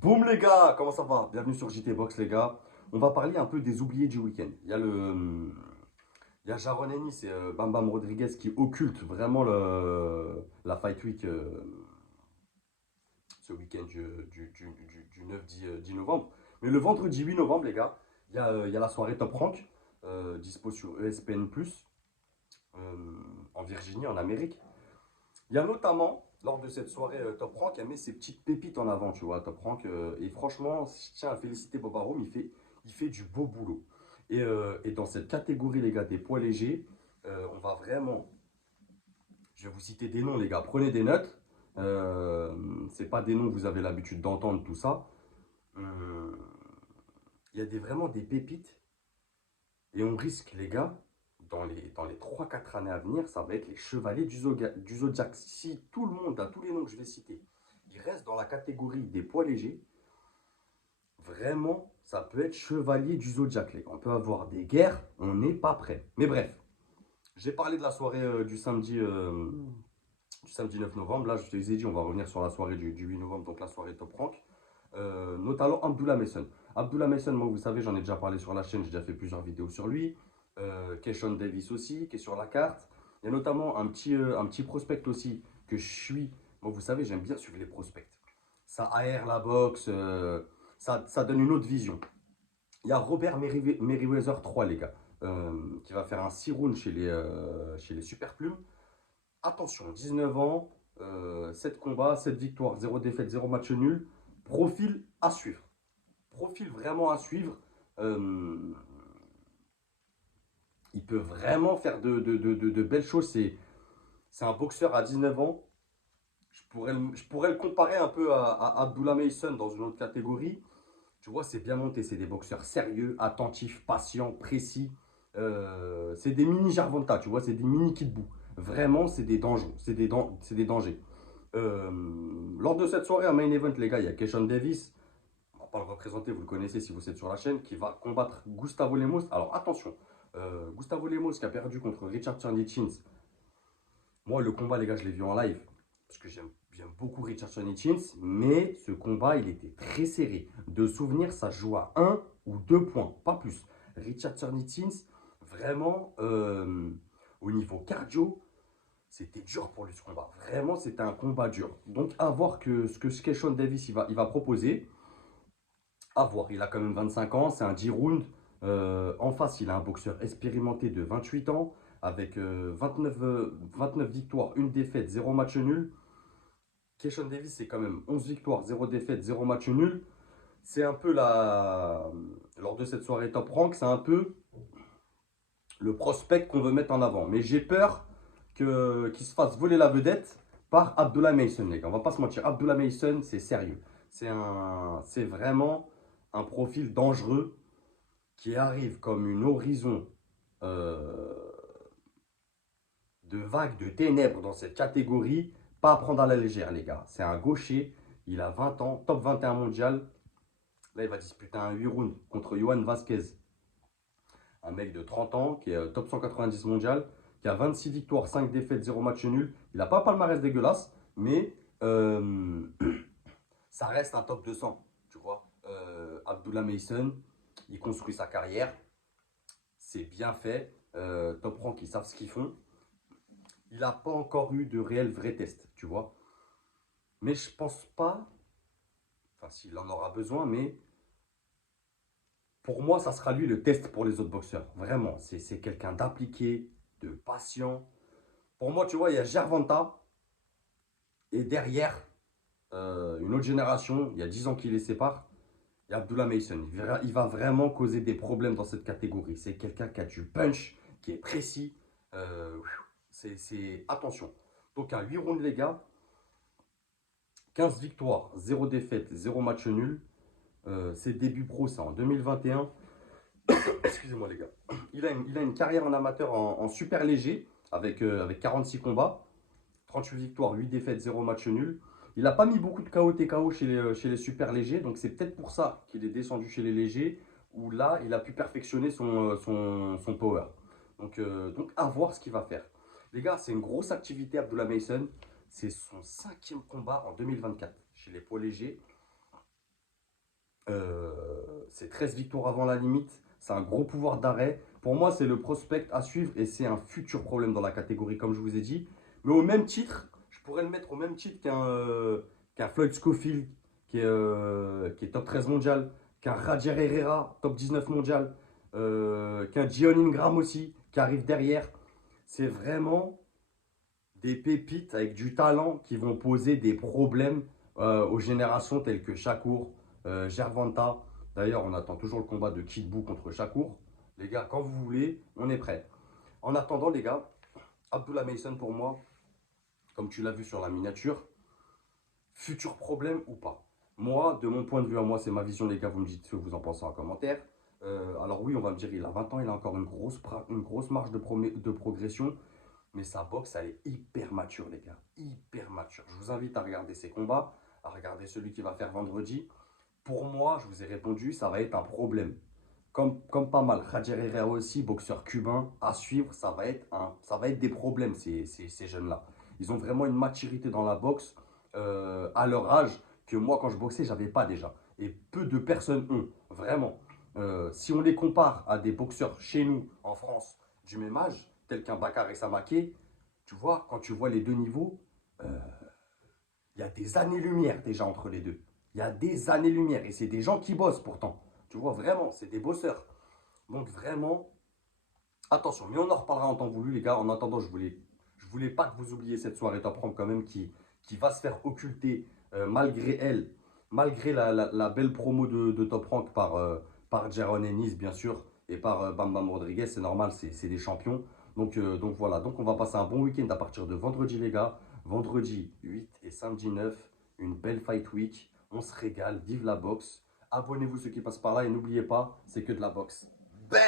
Boum les gars, comment ça va? Bienvenue sur JT Box les gars. On va parler un peu des oubliés du week-end. Il y a Jaron Ennis et Bam Bam Rodriguez qui occultent vraiment la Fight Week ce week-end du 9-10 novembre. Mais le vendredi 8 novembre les gars, il y a la soirée Top Rank dispo sur ESPN+, en Virginie, en Amérique. Il y a notamment, lors de cette soirée Top Rank, elle met ses petites pépites en avant, tu vois, Top Rank. Et franchement, je tiens à féliciter Bob Arum, il fait du beau boulot. Et dans cette catégorie, les gars, des poids légers, on va vraiment. Je vais vous citer des noms, les gars. Prenez des notes. C'est pas des noms que vous avez l'habitude d'entendre, tout ça. Euh, Il y a vraiment des pépites. Et on risque, les gars, dans les 3 4 années à venir, ça va être les chevaliers du Zodiac. Si tout le monde, à tous les noms que je vais citer, ils restent dans la catégorie des poids légers, vraiment, ça peut être chevalier du Zodiac, les gars. On peut avoir des guerres, on n'est pas prêt. Mais bref, j'ai parlé de la soirée du samedi 9 novembre. Là, je te les ai dit, on va revenir sur la soirée du 8 novembre, donc la soirée Top Rank. Notamment Abdullah Mason. Abdullah Mason, moi, vous savez, j'en ai déjà parlé sur la chaîne, j'ai déjà fait plusieurs vidéos sur lui. Keishon Davis aussi, qui est sur la carte. Il y a notamment un petit prospect aussi que je suis. Moi, vous savez, j'aime bien suivre les prospects. Ça aère la boxe, ça donne une autre vision. Il y a Robert Merriweather 3, les gars, qui va faire un 6 rounds chez les Super Plumes. Attention, 19 ans, 7 combats, 7 victoires, 0 défaite, 0 match nul. Profil à suivre. Profil vraiment à suivre. Euh, il peut vraiment faire de belles choses. C'est un boxeur à 19 ans. Je pourrais le comparer un peu à Abdullah Mason dans une autre catégorie. Tu vois, c'est bien monté. C'est des boxeurs sérieux, attentifs, patients, précis. C'est des mini Jarvonta, tu vois, c'est des mini Kitbou. Vraiment, c'est des dangers. C'est des dangers. Euh, Lors de cette soirée, à main event, les gars, il y a Keishon Davis. On va pas le représenter, vous le connaissez si vous êtes sur la chaîne, qui va combattre Gustavo Lemos. Alors attention, Gustavo Lemos qui a perdu contre Richard Chins. Moi, le combat, les gars, je l'ai vu en live. Parce que j'aime beaucoup Richard Chins. Mais ce combat, il était très serré. De souvenir, ça joue à 1 ou 2 points, pas plus. Richard Chins, vraiment, au niveau cardio, c'était dur pour lui ce combat. Vraiment, c'était un combat dur. Donc, à voir ce que Keishon Davis il va proposer. À voir. Il a quand même 25 ans. C'est un 10 rounds. En face, il a un boxeur expérimenté de 28 ans. Avec 29 victoires, 1 défaite, 0 match nul. Keishon Davis, c'est quand même 11 victoires, 0 défaite, 0 match nul. C'est un peu la. Lors de cette soirée top rank, c'est un peu le prospect qu'on veut mettre en avant. Mais j'ai peur qu'il se fasse voler la vedette par Abdullah Mason, les gars. On va pas se mentir. Abdullah Mason, c'est sérieux. C'est vraiment un profil dangereux qui arrive comme une horizon euh, de vagues de ténèbres dans cette catégorie. Pas à prendre à la légère, les gars. C'est un gaucher. Il a 20 ans, top 21 mondial. Là, il va disputer un 8 rounds contre Johan Vasquez, un mec de 30 ans qui est top 190 mondial, qui a 26 victoires, 5 défaites, 0 match nul. Il n'a pas un palmarès dégueulasse, mais ça reste un top 200, tu vois. Abdullah Mason, il construit sa carrière, c'est bien fait. Top rank, ils savent ce qu'ils font. Il n'a pas encore eu de réel vrai test, tu vois. Mais je pense pas, enfin s'il en aura besoin, mais pour moi, ça sera lui le test pour les autres boxeurs. Vraiment, c'est quelqu'un d'appliqué, de patient. Pour moi, tu vois, il y a Gervonta et derrière, une autre génération, il y a 10 ans qui les séparent, il y a Abdullah Mason. Il va vraiment causer des problèmes dans cette catégorie. C'est quelqu'un qui a du punch, qui est précis. Euh, Attention. Donc, un 8 rounds, les gars. 15 victoires, 0 défaite, 0 match nul. Ses débuts pro, c'est en 2021. Excusez-moi, les gars. Il a une carrière en amateur en super léger avec 46 combats, 38 victoires, 8 défaites, 0 match nul. Il n'a pas mis beaucoup de KO TKO chez les super légers, donc c'est peut-être pour ça qu'il est descendu chez les légers, où là, il a pu perfectionner son power. Donc, à voir ce qu'il va faire. Les gars, c'est une grosse activité, Abdullah Mason. C'est son 5e combat en 2024 chez les poids légers. C'est 13 victoires avant la limite. C'est un gros pouvoir d'arrêt. Pour moi, c'est le prospect à suivre et c'est un futur problème dans la catégorie, comme je vous ai dit. Mais au même titre, je pourrais le mettre au même titre qu'un Floyd Schofield, qui est top 13 mondial, qu'un Roger Herrera, top 19 mondial, qu'un John Ingram aussi, qui arrive derrière. C'est vraiment des pépites avec du talent qui vont poser des problèmes aux générations telles que Shakur, Gervonta. D'ailleurs, on attend toujours le combat de Kid Buu contre Shakur. Les gars, quand vous voulez, on est prêt. En attendant, les gars, Abdullah Mason pour moi, comme tu l'as vu sur la miniature, futur problème ou pas. Moi, de mon point de vue à moi, c'est ma vision, les gars, vous me dites ce que vous en pensez en commentaire. Alors oui, on va me dire, il a 20 ans, il a encore une grosse marge de progression. Mais sa boxe, elle est hyper mature, les gars. Hyper mature. Je vous invite à regarder ses combats, à regarder celui qui va faire vendredi. Pour moi, je vous ai répondu, ça va être un problème. Comme pas mal. Roger Herrera aussi, boxeur cubain, à suivre, ça va être des problèmes, ces jeunes-là. Ils ont vraiment une maturité dans la boxe à leur âge que moi, quand je boxais, j'avais pas déjà. Et peu de personnes ont, vraiment. Si on les compare à des boxeurs chez nous, en France, du même âge, tels qu'un Bakar et Samaké, tu vois, quand tu vois les deux niveaux, il y a des années-lumière déjà entre les deux. Il y a des années-lumière. Et c'est des gens qui bossent pourtant. Tu vois, vraiment, c'est des bosseurs. Donc vraiment, attention. Mais on en reparlera en temps voulu, les gars. En attendant, je voulais pas que vous oubliez cette soirée Top Rank quand même qui va se faire occulter malgré elle, malgré la belle promo de Top Rank par Jaron Ennis, bien sûr, et par Bam Bam Rodriguez. C'est normal, c'est des champions. Donc voilà, donc on va passer un bon week-end à partir de vendredi, les gars. Vendredi 8 et samedi 9, une belle fight week. On se régale, vive la boxe. Abonnez-vous ceux qui passent par là et n'oubliez pas, c'est que de la boxe. Bang!